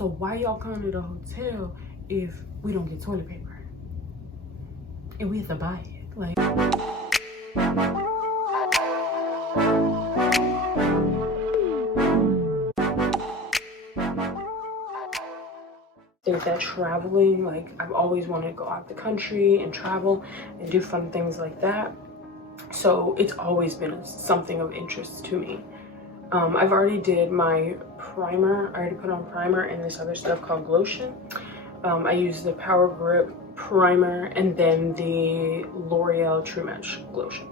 So why y'all coming to the hotel if we don't get toilet paper? And we have to buy it. Like, think that traveling, like, I've always wanted to go out the country and travel and do fun things like that. So it's always been something of interest to me. I've already did my primer. I already put on primer and this other stuff called Glotion. I use the Power Grip primer and then the L'Oreal True Match Glotion.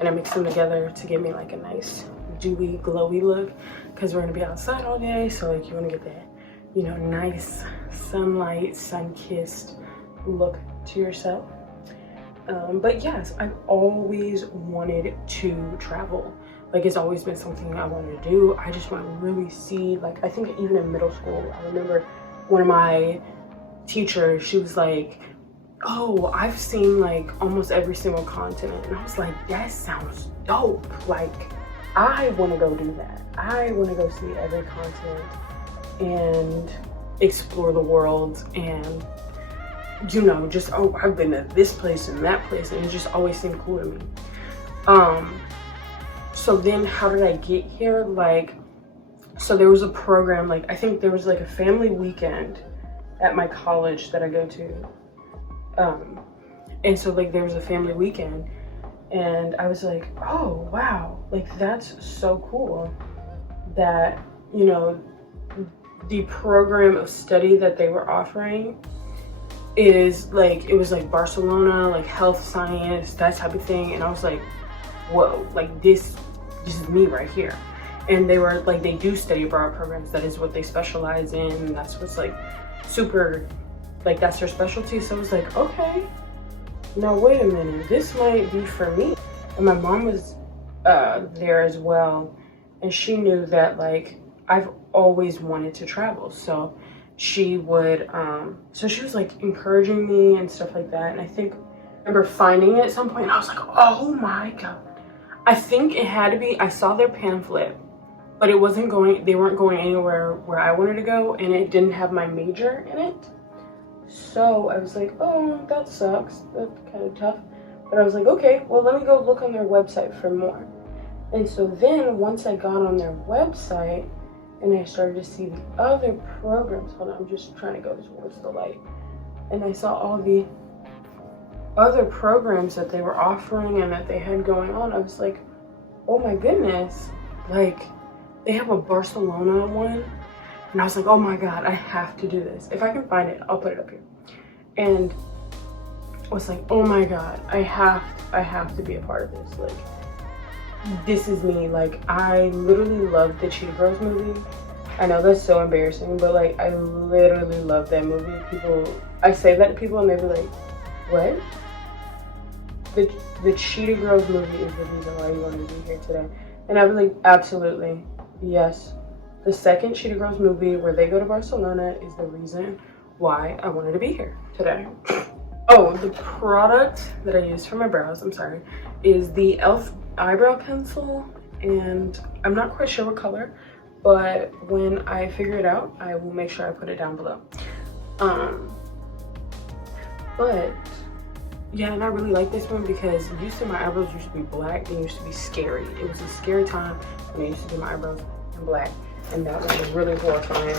And I mix them together to give me like a nice dewy, glowy look, because we're gonna be outside all day. So like you wanna get that, you know, nice sunlight, sun-kissed look to yourself. But yes, I've always wanted to travel. Like, it's always been something I wanted to do. I just want to really see, like, I think even in middle school, I remember one of my teachers, she was like, oh, I've seen like almost every single continent. And I was like, that sounds dope. Like, I want to go do that. I want to go see every continent and explore the world and, you know, just, oh, I've been to this place and that place, and it just always seemed cool to me. So then how did I get here? Like, so there was a program, like, I think there was like a family weekend at my college that I go to. And so like there was a family weekend and I was like, oh, wow, like that's so cool that, you know, the program of study that they were offering is like, it was like Barcelona, like health science, that type of thing. And I was like, whoa, like this is me right here. And they were like, they do study abroad programs. That is what they specialize in. And that's what's like super, like that's their specialty. So I was like, okay, now wait a minute, this might be for me. And my mom was there as well. And she knew that like, I've always wanted to travel. So she would, so she was like encouraging me and stuff like that. And I think, I remember finding it at some point and I was like, oh my God. I think it had to be, I saw their pamphlet, but it wasn't going, they weren't going anywhere where I wanted to go, and it didn't have my major in it. So I was like, oh, that sucks. That's kind of tough. But I was like, okay, well, let me go look on their website for more. And so then once I got on their website and I started to see the other programs, hold on, I'm just trying to go towards the light. And I saw all the other programs that they were offering and that they had going on. I was like, oh my goodness, like they have a Barcelona one. And I was like, oh my God, I have to do this. If I can find it, I'll put it up here. And I was like, oh my God, I have to be a part of this. Like, this is me. Like, I literally love the Cheetah Girls movie. I know that's so embarrassing, but like, I literally love that movie. I say that to people and they be like, what? The Cheetah Girls movie is the reason why you wanted to be here today. And I was like, absolutely, yes. The second Cheetah Girls movie where they go to Barcelona is the reason why I wanted to be here today. Oh, the product that I use for my brows, I'm sorry, is the e.l.f. eyebrow pencil. And I'm not quite sure what color, but when I figure it out, I will make sure I put it down below. But yeah, and I really like this one because used to my eyebrows used to be black and used to be scary. It was a scary time when I used to do my eyebrows in black, and that one was really horrifying.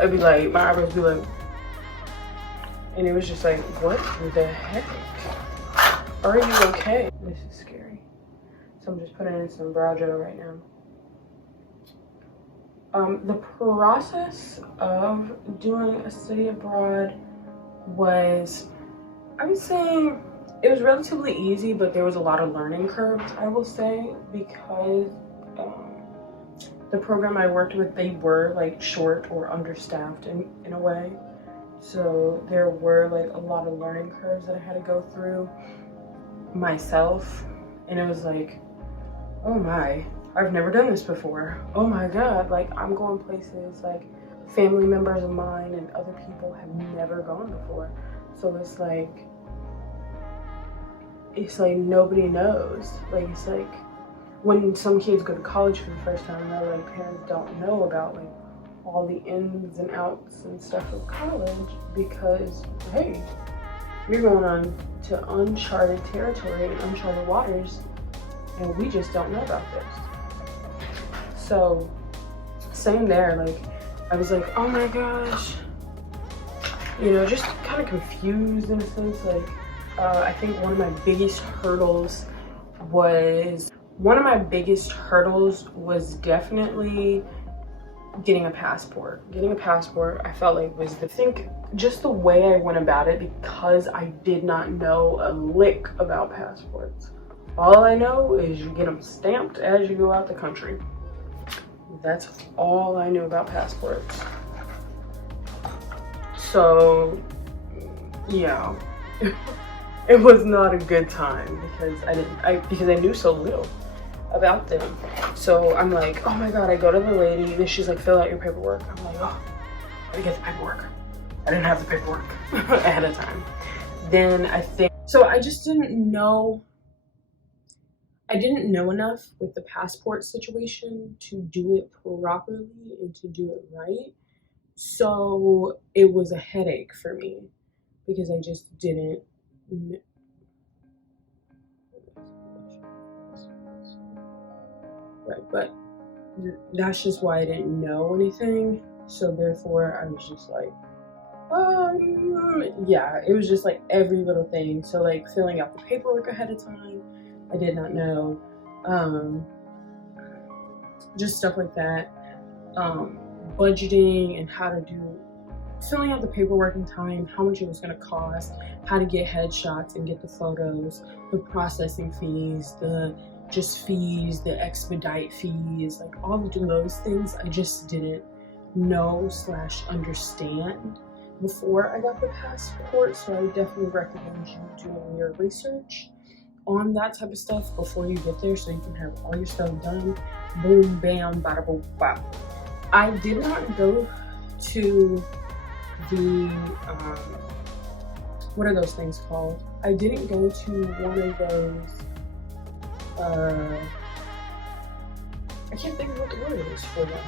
I'd be like, my eyebrows be like, and it was just like, what the heck? Are you okay? This is scary. So I'm just putting in some brow gel right now. The process of doing a study abroad was, I would say it was relatively easy, but there was a lot of learning curves, I will say, because the program I worked with, they were like short or understaffed in a way. So there were like a lot of learning curves that I had to go through myself. And it was like, oh my, I've never done this before. Oh my God, like I'm going places like family members of mine and other people have never gone before. So it's like nobody knows. Like, it's like when some kids go to college for the first time, their like parents don't know about like all the ins and outs and stuff of college, because hey, you're going on to uncharted territory and uncharted waters, and we just don't know about this. So same there, like I was like, oh my gosh, you know, just kind of confused in a sense. Like I think one of my biggest hurdles was definitely getting a passport. I felt like was the thing, just the way I went about it, because I did not know a lick about passports. All I know is you get them stamped as you go out the country. That's all I knew about passports. So yeah, it was not a good time because I knew so little about them. So I'm like, oh my god, I go to the lady, and she's like, fill out your paperwork. I'm like, oh, I gotta get the paperwork. I didn't have the paperwork ahead of time. Then I think, so I just didn't know, enough with the passport situation to do it properly and to do it right. So it was a headache for me because I just didn't know. Right, but that's just why I didn't know anything. So therefore I was just like, yeah, it was just like every little thing. So like filling out the paperwork ahead of time, I did not know. Just stuff like that. Budgeting and how to do, filling out the paperwork in time, how much it was going to cost, how to get headshots and get the photos, the processing fees, the expedite fees, like all of those things I just didn't know / understand before I got the passport. So I would definitely recommend you doing your research on that type of stuff before you get there, so you can have all your stuff done. Boom, bam, bada boom, bop. I did not go to the what are those things called? I didn't go to one of those I can't think of what the word is for them.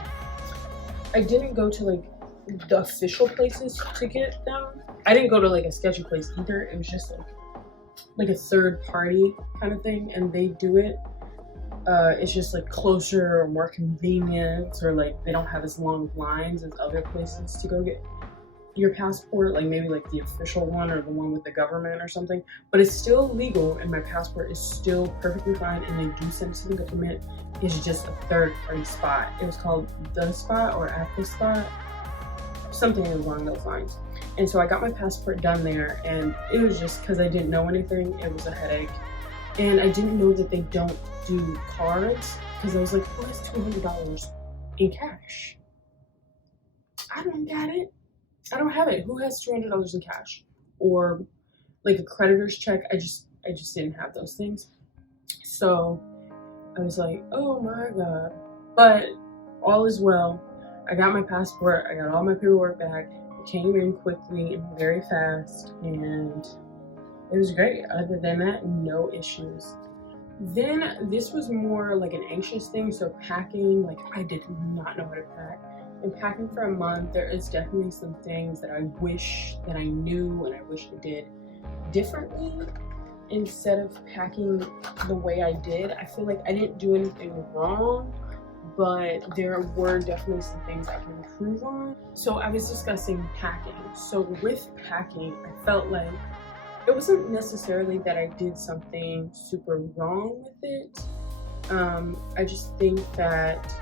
I didn't go to like the official places to get them. I didn't go to like a sketchy place either. It was just like a third party kind of thing, and they do it. It's just like closer or more convenient, or like they don't have as long lines as other places to go get your passport, like maybe like the official one or the one with the government or something. But it's still legal, and my passport is still perfectly fine, and they do send it to the government. It's just a third party spot. It was called The Spot or At The Spot, something along those lines. And so I got my passport done there, and it was just because I didn't know anything, it was a headache. And I didn't know that they don't do cards, because I was like, who has $200 in cash? I don't got it. I don't have it. Who has $200 in cash? Or like a creditor's check? I just didn't have those things. So I was like, oh my god. But all is well. I got my passport. I got all my paperwork back. It came in quickly and very fast, and it was great. Other than that, no issues. Then this was more like an anxious thing. So packing, like I did not know how to pack. And packing for a month, there is definitely some things that I wish that I knew and I wish I did differently. Instead of packing the way I did, I feel like I didn't do anything wrong, but there were definitely some things I can improve on. So I was discussing packing. So with packing, I felt like it wasn't necessarily that I did something super wrong with it. I just think that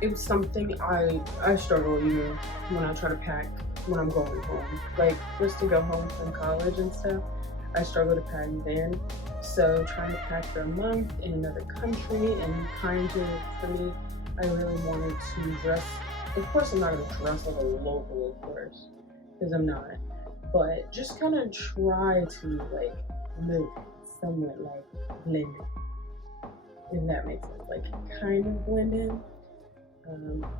it was something I struggle even when I try to pack when I'm going home. Like just to go home from college and stuff, I struggle to pack then. So trying to pack for a month in another country, and kind of, for me, I really wanted to dress. Of course, I'm not going to dress like a local, of course, because I'm not. But just kind of try to like look somewhat like blend in, if that makes sense. Like kind of blend in.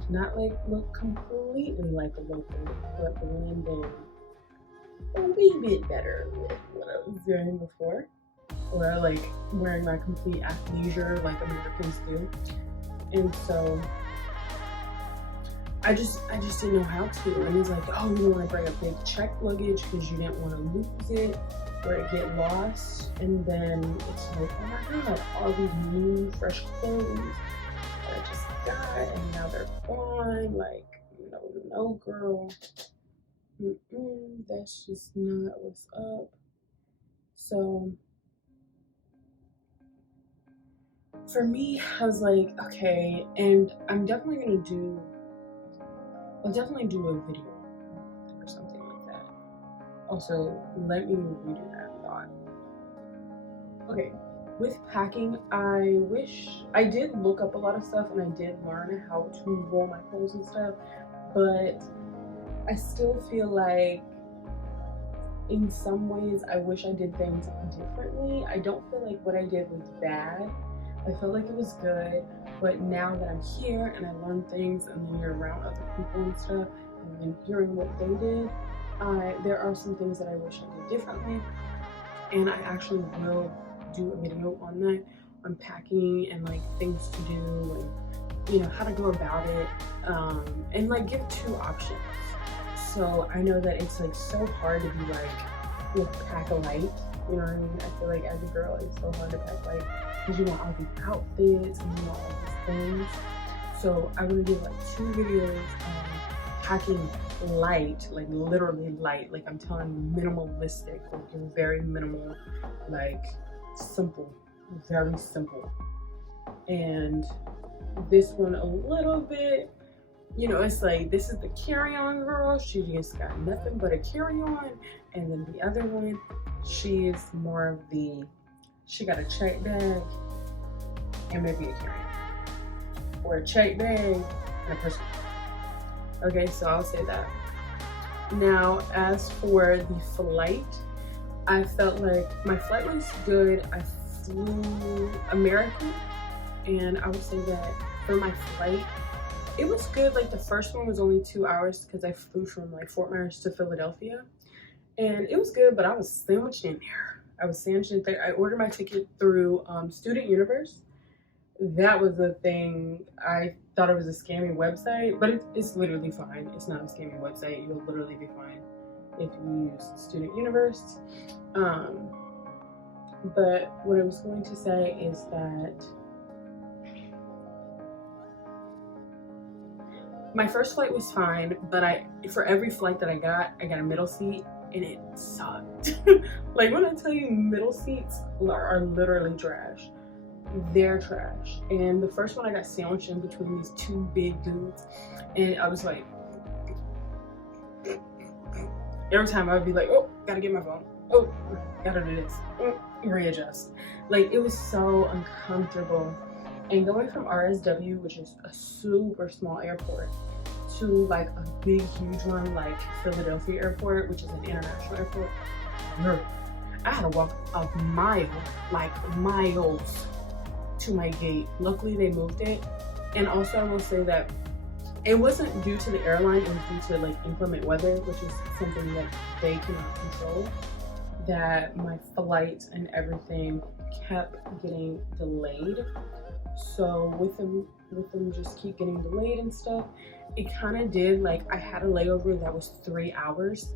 Not like look completely like a local, but blend in a wee bit better with what I was doing before. Or like wearing my complete athleisure like Americans do. And so I just didn't know how to. And he's like, oh, you don't want to bring a big check luggage because you didn't want to lose it or it get lost. And then it's like, oh my God, all these new fresh clothes that I just got and now they're gone. Like, no girl. That's just not what's up. So for me, I was like, okay, and I'll definitely do a video or something like that. Also, let me redo that thought. Okay, with packing, I wish I did look up a lot of stuff and I did learn how to roll my clothes and stuff, but I still feel like in some ways I wish I did things differently. I don't feel like what I did was bad. I feel like it was good, but now that I'm here and I learn things and then you're around other people and stuff and then hearing what they did, there are some things that I wish I did differently, and I actually will do a video on that, on packing and like things to do and how to go about it, and like give 2 options. So I know that it's like so hard to be like, pack a light, you know what I mean? I feel like as a girl it's so hard to pack light because you want all these outfits and you want all these things. So I want to do like 2 videos on packing light, like literally light, like I'm telling you, minimalistic, like very minimal, like simple, very simple. And this one a little bit, it's like, this is the carry-on girl, she just got nothing but a carry-on, and then the other one, she is more of the, she got a check bag and maybe a carry-on, or a check bag and a personal bag. Okay, so I'll say that. Now, as for the flight, I felt like my flight was good. I flew American, and I would say that for my flight, it was good. Like the first one was only 2 hours because I flew from like Fort Myers to Philadelphia, and it was good, but I was sandwiched in there. I ordered my ticket through Student Universe. That was the thing. I thought it was a scammy website, but it's literally fine. It's not a scammy website. You'll literally be fine if you use Student Universe. But what I was going to say is that my first flight was fine, but for every flight that I got a middle seat, and it sucked. Like when I tell you, middle seats are literally trash. They're trash. And the first one, I got sandwiched in between these 2 big dudes, and I was like, every time I would be like, oh, gotta get my phone. Oh, gotta do this. Readjust. Like, it was so uncomfortable. And going from RSW, which is a super small airport, to like a big, huge one like Philadelphia Airport, which is an international airport, I had to walk a mile, like miles, to my gate. Luckily, they moved it. And also, I will say that it wasn't due to the airline, it was due to like inclement weather, which is something that they cannot control. That my flights and everything kept getting delayed. So with them just keep getting delayed and stuff, it kind of did, like, I had a layover that was 3 hours.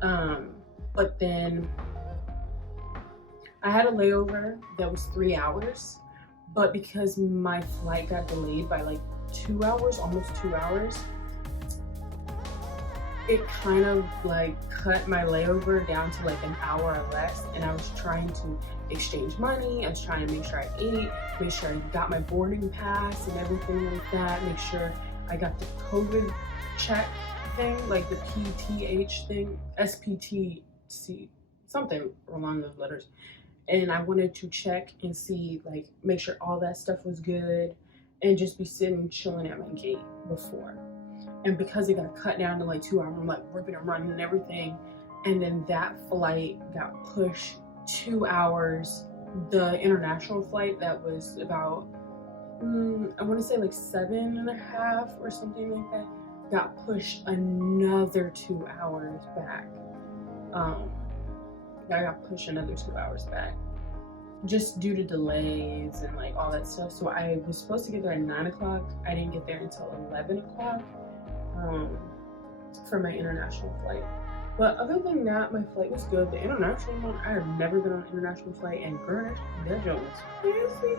But then I had a layover that was 3 hours, but because my flight got delayed by like 2 hours, almost 2 hours, it kind of like cut my layover down to like an hour or less. And I was trying to exchange money. I was trying to make sure I ate, make sure I got my boarding pass and everything like that, make sure I got the COVID check thing, like the PTH thing, SPTC, something along those letters. And I wanted to check and see, like, make sure all that stuff was good and just be sitting chilling at my gate before. And because it got cut down to like 2 hours, I'm like ripping and running and everything. And then that flight got pushed 2 hours. The international flight that was about, I want to say like 7.5 or something like that, got pushed another 2 hours back. I got pushed another 2 hours back. just due to delays and like all that stuff. So I was supposed to get there at 9 o'clock. I didn't get there until 11 o'clock for my international flight. But other than that, my flight was good. The international one, I have never been on an international flight, and girl, that joke was crazy.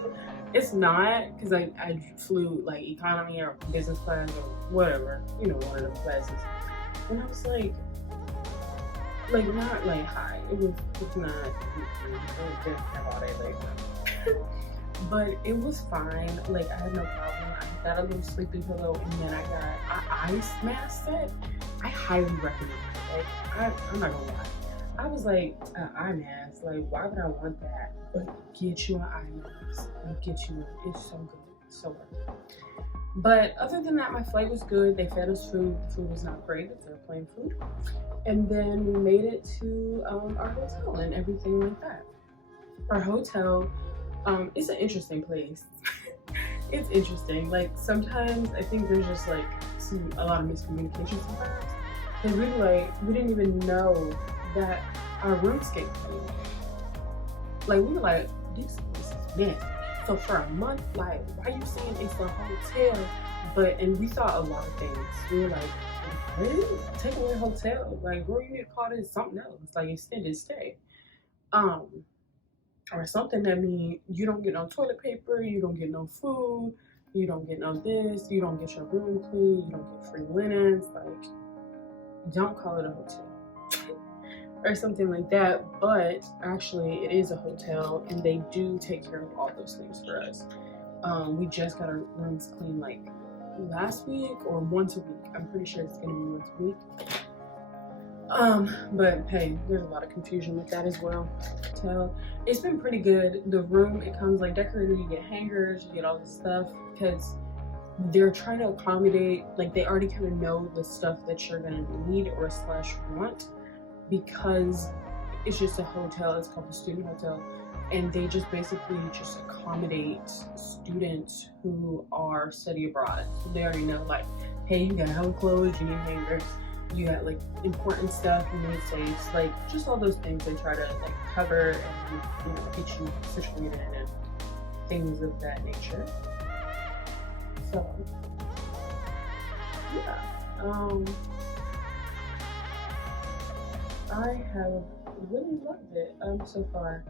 It's not, because I flew like economy or business class or whatever, you know, one of them classes. And I was like not like high. It's not, it didn't have all that like but it was fine. Like, I had no problem. I got a little sleeping pillow, and then I got an ice mask set. I highly recommend it. Like, I'm not gonna lie. I was like, an eye mask, like, why would I want that? But get you an eye mask. Like, get you one. It's so good. It's so worth it. But other than that, my flight was good. They fed us food. The food was not great. It's airplane food. And then we made it to our hotel and everything like that. Our hotel, it's an interesting place. It's interesting. Like, sometimes I think there's just like a lot of miscommunication sometimes. Because we didn't even know that our rooms get clean. Like, we were like, this is nasty. So for a month, like, why are you saying it's a hotel? And we thought a lot of things. We were like, really? Take away a hotel? Like, girl, you need to call this something else, like extended stay. Or something that means you don't get no toilet paper, you don't get no food, you don't get no this, you don't get your room clean, you don't get free linens. Like, don't call it a hotel or something like that. But actually, it is a hotel, and they do take care of all those things for us. We just got our rooms clean like last week or once a week. I'm pretty sure it's gonna be once a week. But hey, there's a lot of confusion with that as well. So it's been pretty good. The room, it comes like decorated. You get hangers, you get all this stuff, because they're trying to accommodate, like, they already kind of know the stuff that you're gonna need or slash want, because it's just a hotel. It's called a student hotel, and they just basically just accommodate students who are study abroad. So they already know, like, hey, you gotta have clothes, you need hangers, you got like important stuff, you need safes, like just all those things they try to like cover and, you know, get you situated and things of that nature. So yeah, I have really loved it so far.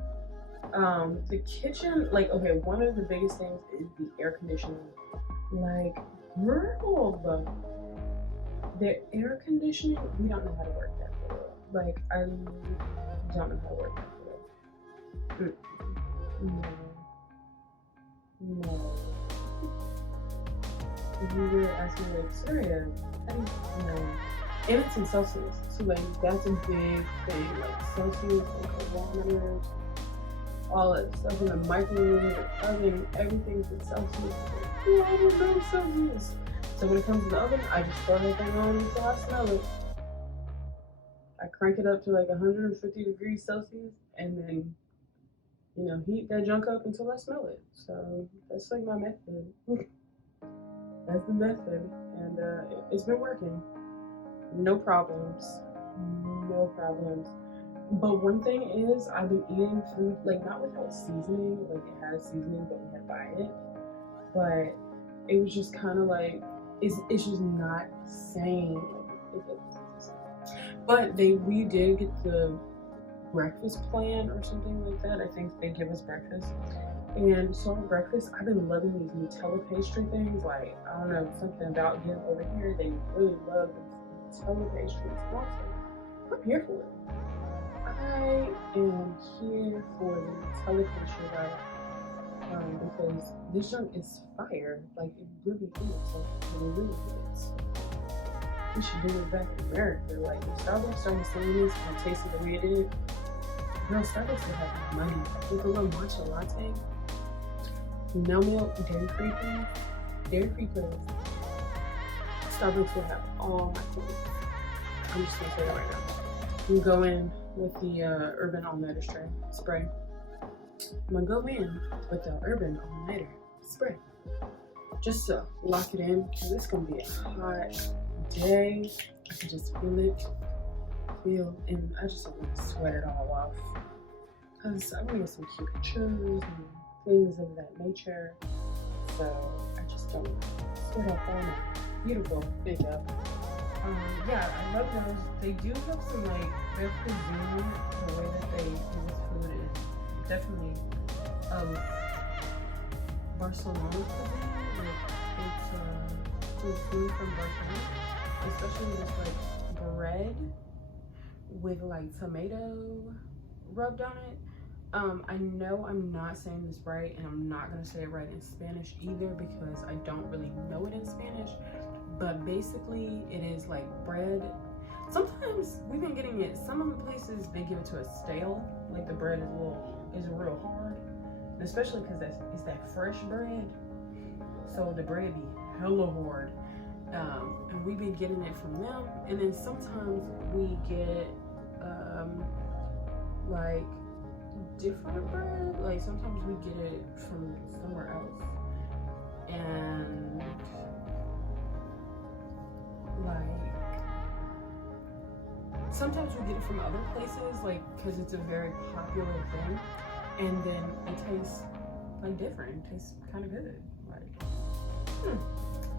The kitchen, like, okay, one of the biggest things is the air conditioning. Like, girl, the air conditioning, we don't know how to work that for real. Like, I don't know how to work that for real. No. If you were asking, like, Syria, I don't know. And it's in Celsius, so like, that's a big thing. Like, Celsius, like, thermometers, all that stuff in the microwave, the oven, everything's in Celsius. Like, oh, I don't know Celsius. So when it comes to the oven, I just throw everything on until I smell it. I crank it up to like 150 degrees Celsius, and then, you know, heat that junk up until I smell it. So that's like my method. That's the method, and it's been working. No problems. No problems. But one thing is, I've been eating food, like, not without seasoning. Like, it has seasoning, but we had to buy it. But it was just kind of like, it's just not sane. But we did get the breakfast plan or something like that. I think they give us breakfast. And so for breakfast, I've been loving these Nutella pastry things. Like, I don't know, something about them over here. They really love the Nutella pastries. I'm here for it. I am here for the Nutella pastry, right? Because this junk is fire. Like, it really is. Like, it really is. We should do it back in America. Like, if Starbucks started selling this and tasted the way it did, girl, Starbucks would have money. With a little matcha latte, no milk, dairy-free please. Starbucks will have all my things. I'm just gonna say it right now. You go in with the Urban All-Nighter spray. I'm gonna go in with the Urban All-Nighter spray, just to lock it in, because it's gonna be a hot day. I can just feel it, and I just don't want to sweat it all off. because I want to get some cute pictures and things of that nature. So I just don't sweat up on my beautiful makeup. Yeah, I love those. They do have some like their cuisine, the way that they do this food is definitely of Barcelona cuisine. Like it's food from Barcelona, especially this like bread with like tomato rubbed on it. I know I'm not saying this right, and I'm not gonna say it right in Spanish either because I don't really know it in Spanish, but basically it is like bread. Sometimes we've been getting it, some of the places they give it to us stale, like the bread is real hard, and especially because it's that fresh bread, so the bread be hella hard. And we've been getting it from them, and then sometimes we get like different bread, like sometimes we get it from somewhere else, and like sometimes we get it from other places, like because it's a very popular thing, and then it tastes like different, it tastes kind of good, like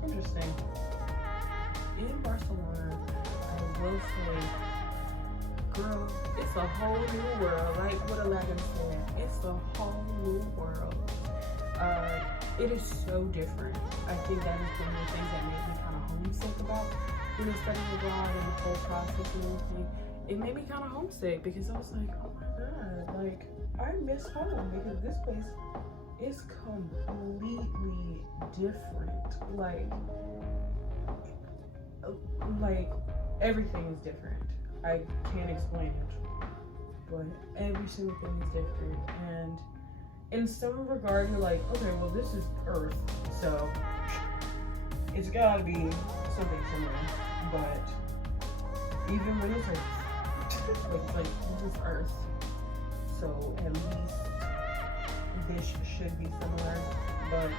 interesting. In Barcelona, I will say, girl, it's a whole new world. Like what Aladdin said, it's a whole new world. It is so different. I think that is one of the things that made me kind of homesick about, studying abroad and the whole process and everything. It made me kind of homesick because I was like, oh my God, like I miss home because this place is completely different. Like everything is different. I can't explain it, but every single thing is different. And in some regard, you're like, okay, well, this is Earth, so it's gotta be something similar. But even when it's Earth, it's like this is Earth, so at least this should be similar. But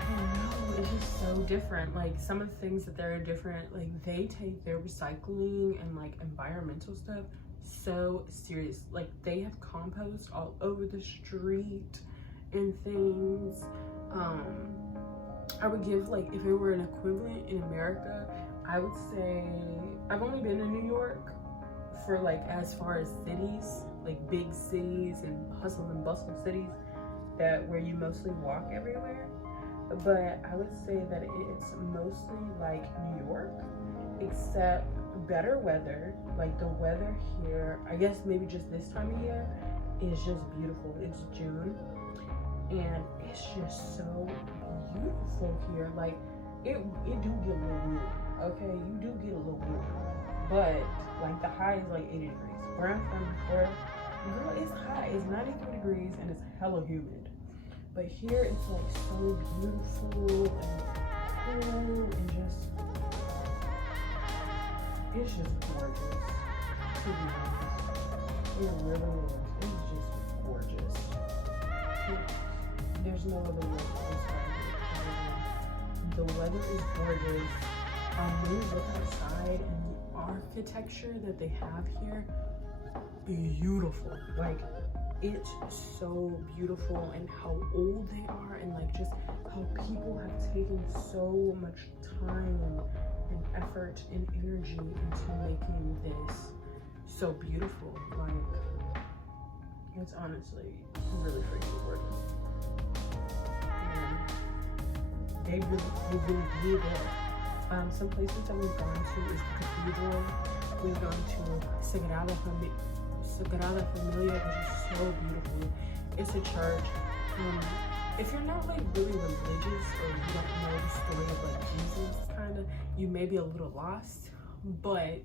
I don't know, it's just so different. Like some of the things that they're different, like they take their recycling and like environmental stuff so serious. Like they have compost all over the street and things. I would give, like, if it were an equivalent in America, I would say I've only been in New York for like as far as cities, like big cities and hustle and bustle cities that where you mostly walk everywhere. But I would say that it's mostly like New York, except better weather. Like the weather here, I guess maybe just this time of year, is just beautiful. It's June, and it's just so beautiful here. Like it do get a little warm, okay? You do get a little warm, but like the high is like 80 degrees. Where I'm from, girl, it's high. It's 93 degrees and it's hella humid. But here it's like so beautiful and cool and just, it's just gorgeous, to be honest. It really is. It's just gorgeous. There's no other way to describe it. The weather is gorgeous. When you look outside and the architecture that they have here, beautiful. Like, it's so beautiful, and how old they are, and like just how people have taken so much time and effort and energy into making this so beautiful. Like, it's honestly really freaking gorgeous. And they really did it. Some places that we've gone to is the cathedral. We've gone to Sagrada Familia, which is so beautiful. It's a church. If you're not like really religious, or you don't know the story of like Jesus, kind of, you may be a little lost. But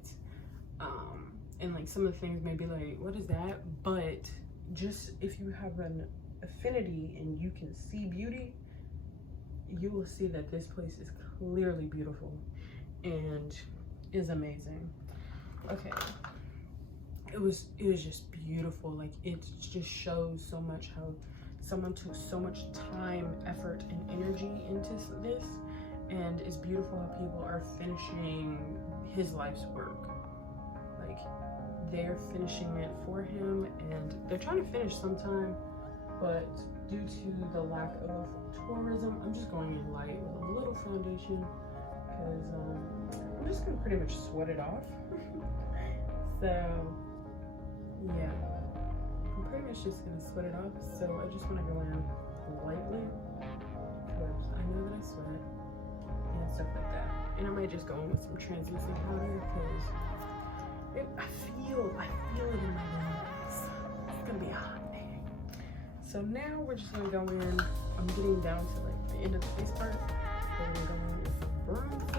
and like some of the things may be like, what is that? But just if you have an affinity and you can see beauty, you will see that this place is clearly beautiful and is amazing. Okay. It was just beautiful. Like it just shows so much how someone took so much time, effort, and energy into this, and it's beautiful how people are finishing his life's work. Like like they're finishing it for him, and they're trying to finish sometime, but due to the lack of tourism, I'm just going in light with a little foundation because I'm just gonna pretty much sweat it off. So yeah, I'm pretty much just gonna sweat it off. So I just want to go in lightly because I know that I sweat and stuff like that. And I might just go in with some translucent powder because I feel it in my bones. It's gonna be a hot day. So now we're just gonna go in. I'm getting down to like the end of the face part. We're gonna go in with some bronzer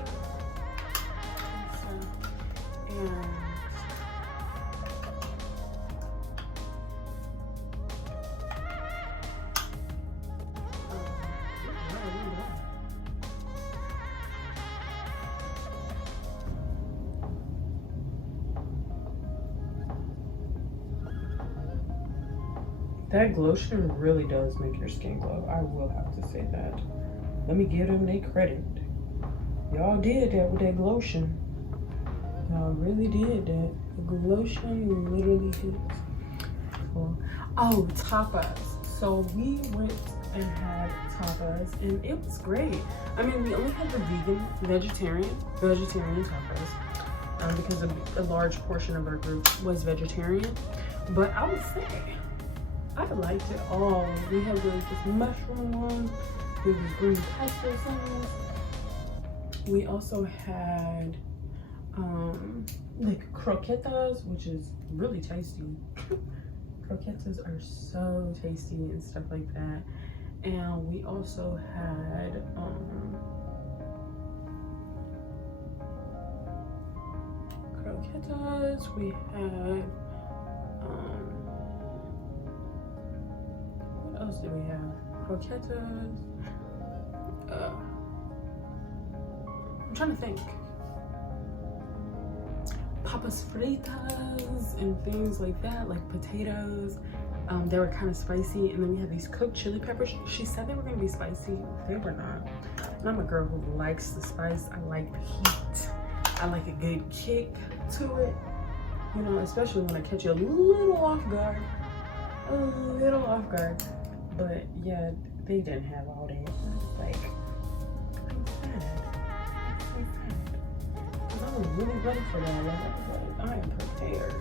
and stuff. And that Glotion really does make your skin glow. I will have to say that. Let me give them their credit. Y'all did that with that Glotion. Y'all really did that. The Glotion literally hits. Oh, tapas. So we went and had tapas, and it was great. I mean, we only had the vegetarian tapas because a large portion of our group was vegetarian. But I would say I liked it all. We had this mushroom one with this green pesto sauce. We also had like croquetas, which is really tasty. Croquetas are so tasty and stuff like that. And we also had croquetas. We had what else did we have? Croquetas. I'm trying to think. Papas fritas and things like that, like potatoes. They were kind of spicy, and then we had these cooked chili peppers. She said they were gonna be spicy. They were not. And I'm a girl who likes the spice. I like the heat. I like a good kick to it. You know, especially when I catch you a little off guard. A little off guard. But yeah, they didn't have all that. Like, I'm sad. I'm sad. Because I was really ready for that. Like, I am prepared.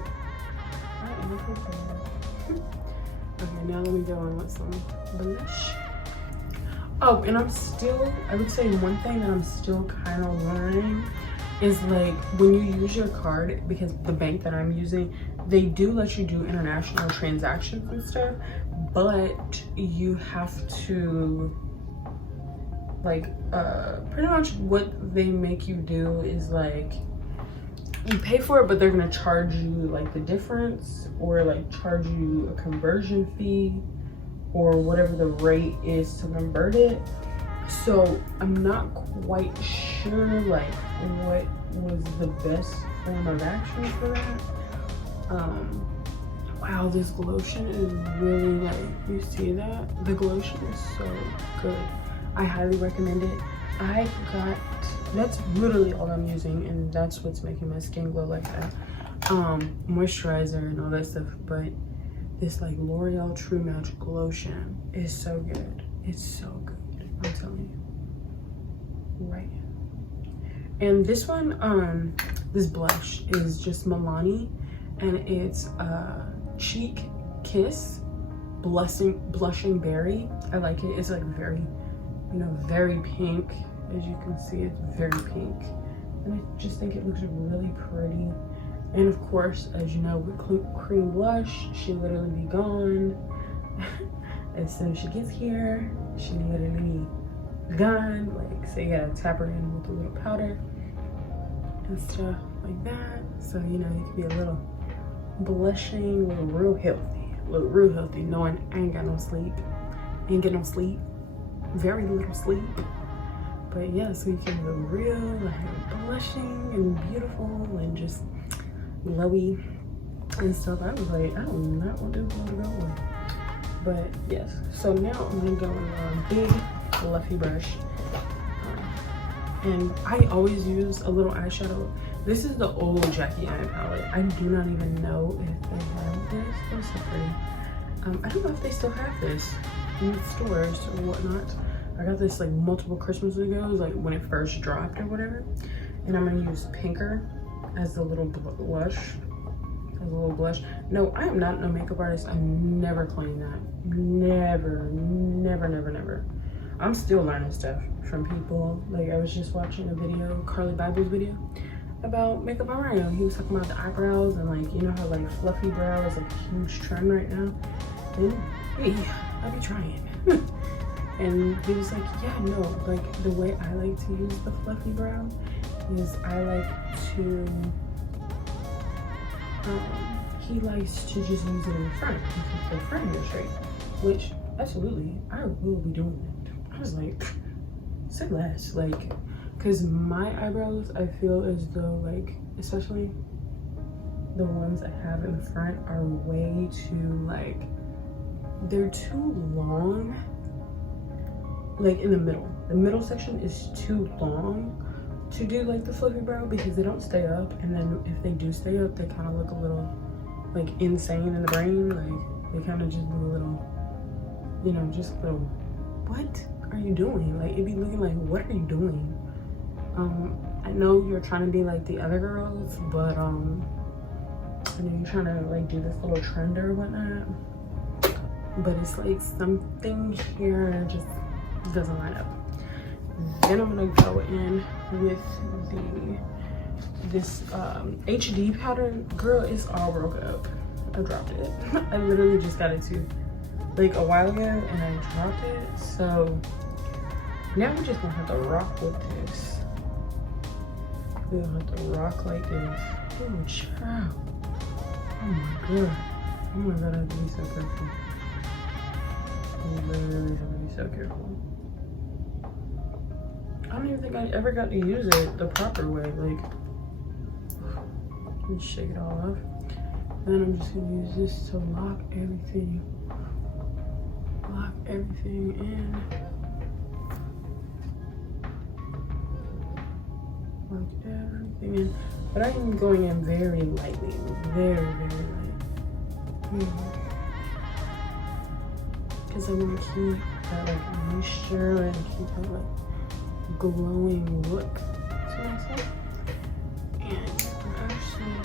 I am prepared. Okay, now let me go on with some blush. Oh, and I would say one thing that I'm still kind of learning is like when you use your card, because the bank that I'm using, they do let you do international transactions and stuff, but you have to like pretty much what they make you do is like you pay for it, but they're gonna charge you like the difference, or like charge you a conversion fee or whatever the rate is to convert it. So I'm not quite sure like what was the best form of action for that. Wow, this Glotion is really like, you see that? The Glotion is so good. I highly recommend it. I got, that's literally all I'm using, and that's what's making my skin glow like that. Moisturizer and all that stuff, but this like L'Oreal True Match Glotion is so good. It's so good, I'm telling you. Right. And this one, this blush is just Milani, and it's Cheek Kiss Blushing Berry. I like it. It's like very, you know, very pink. As you can see, it's very pink, and I just think it looks really pretty. And of course, as you know, with cream blush, she literally be gone as soon as she gets here. She literally gone. Like, so you gotta tap her in with a little powder and stuff like that. So you know, you can be a little blushing, a little real healthy, knowing I ain't got no sleep, ain't get no sleep, very little sleep. But yeah, so you can look real, like blushing and beautiful and just glowy and stuff. I was like, I do not want this one to go away. But yes, so now I'm gonna go in a big fluffy brush. And I always use a little eyeshadow. This is the old Jackie Eye palette. I do not even know if they have this. It's so pretty. I don't know if they still have this in stores or whatnot. I got this like multiple Christmases ago, like when it first dropped or whatever. And I'm gonna use Pinker as the little blush. As a little blush. No, I am not a makeup artist. I never claim that. Never, never, never, never. I'm still learning stuff from people. Like I was just watching a video, Carly Bible's video, about makeup on Rhino. He was talking about the eyebrows and like, you know how like fluffy brow is like a huge trend right now. And hey, I be trying. And he was like, yeah, no, like the way I like to use the fluffy brow is I like to, he likes to just use it in the front, keep the front hair straight, which absolutely, I will be doing that. I was like, say less, like, cause my eyebrows, I feel as though like, especially the ones I have in the front are way too like, they're too long. Like in the middle section is too long to do like the fluffy brow because they don't stay up, and then if they do stay up, they kind of look a little like insane in the brain. Like they kind of just look a little, you know, just a little, what are you doing? Like it'd be looking like, what are you doing? I know you're trying to be like the other girls, but I know you're trying to like do this little trend or whatnot, but it's like something here just doesn't line up. Then I'm gonna go in with this HD powder. Girl, it's all broke up. I dropped it. I literally just got it too, like a while ago, and I dropped it. So now we're just gonna have to rock with this. We're gonna have to rock like this. Oh, child. Oh my god. Oh my god, I have to be so careful. I literally have to be so careful. I don't even think I ever got to use it the proper way. Like, let me shake it all off. Then I'm just gonna use this to lock everything in. Lock everything in. But I am going in very lightly, very, very light. Because I want to keep that like moisture and keep that like glowing look to myself. And I'm actually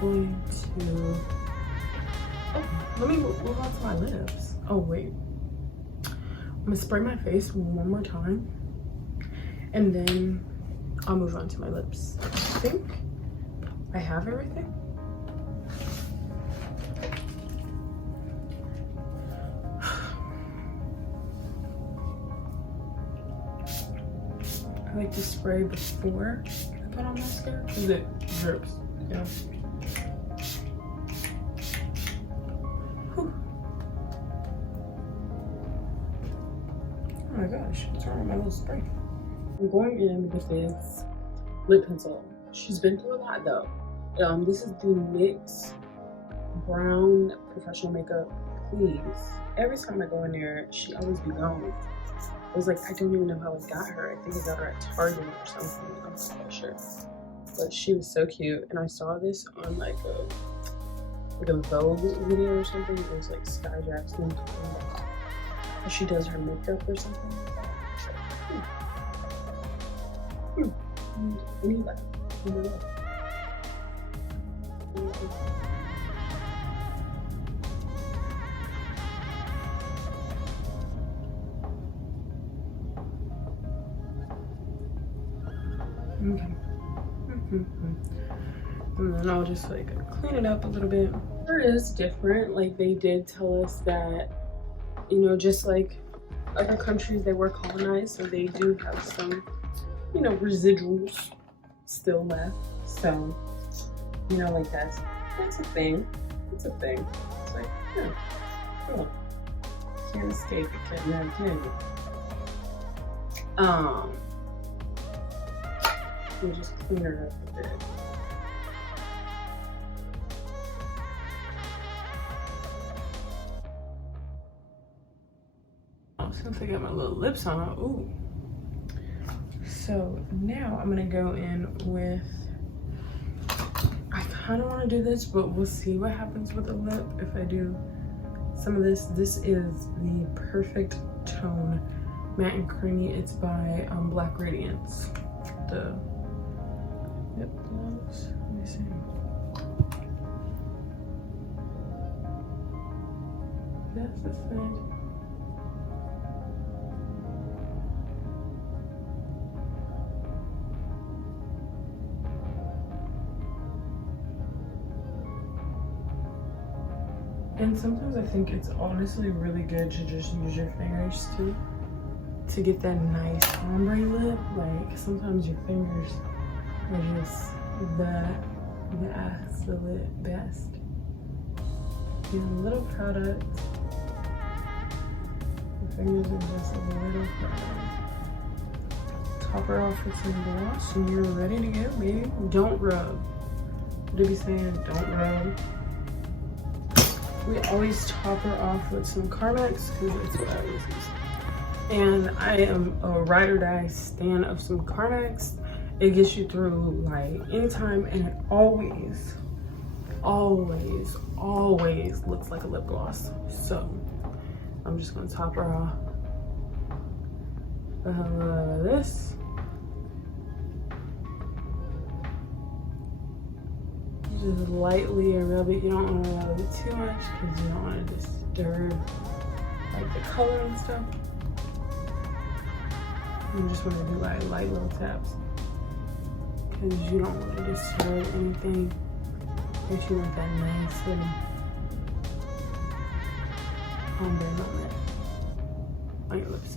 going to, let me move on to my lips. Oh wait, I'm gonna spray my face one more time and then I'll move on to my lips. I think I have everything. I like to spray before I put on mascara because it drips, you know. Whew. Oh my gosh, what's wrong with my little spray? I'm going in with this lip pencil. She's been through a lot though. This is the NYX Brown Professional Makeup Please. Every time I go in there, she always be gone. I was like, I don't even know how I got her. I think I got her at Target or something. I'm not quite sure. But she was so cute. And I saw this on like a Vogue video or something. It was like Sky Jackson. And she does her makeup or something like that. So, I need that. I need that. Okay. And then I'll just like clean it up a little bit. It is different. Like they did tell us that, you know, just like other countries, they were colonized, so they do have some, you know, residuals still left. So, you know, like that's a thing. It's a thing. It's like, yeah, cool. Can't escape it, can you? We'll just clean her up a bit. Since I got my little lips on, ooh. So now I'm gonna go in with, I kind of want to do this, but we'll see what happens with the lip if I do some of this. This is the Perfect Tone Matte and Creamy. It's by Black Radiance. The lip gloss. Let me see. That's the thing. And sometimes I think it's honestly really good to just use your fingers to get that nice ombre lip. Like sometimes your fingers are just the absolute best. Use a little product. Your fingers are just a little product. Top her off with some gloss and you're ready to go, baby. Don't rub. What did we saying? Don't rub. We always top her off with some Carmex because it's what I always use. And I am a ride or die stan of some Carmex. It gets you through like any time, and it always looks like a lip gloss. So I'm just gonna top her off with this. Just lightly rub it. You don't want to rub it too much because you don't want to disturb like the color and stuff. You just want to do like light little taps because you don't want to disturb anything. If you want that nice little ombre moment on your lips.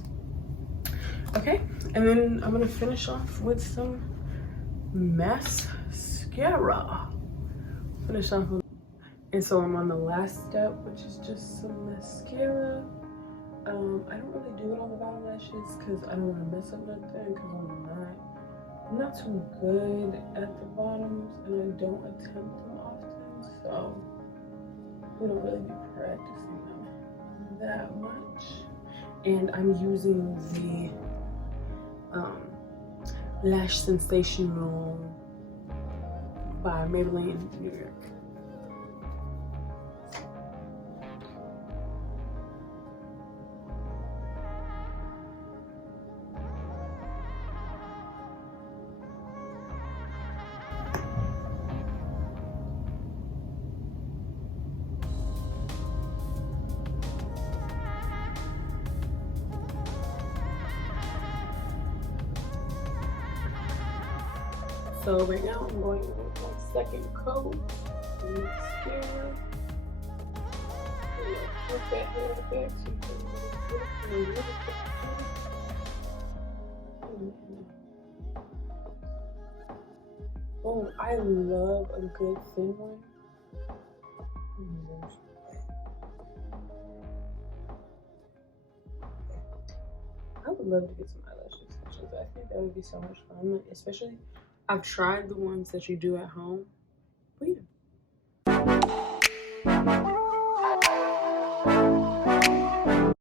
Okay, and then I'm gonna finish off with some mascara. Finish off with, and so I'm on the last step, which is just some mascara. I don't really do it on the bottom lashes because I don't want to mess up nothing because I'm not too good at the bottoms and I don't attempt them often, so we don't really be practicing them that much. And I'm using the Lash Sensational by Maybelline New York. So right now I'm going with my second coat of mascara. Put that hair in the back so you can oh, I love a good thin one. I would love to get some eyelash extensions. I think that would be so much fun, especially I've tried the ones that you do at home,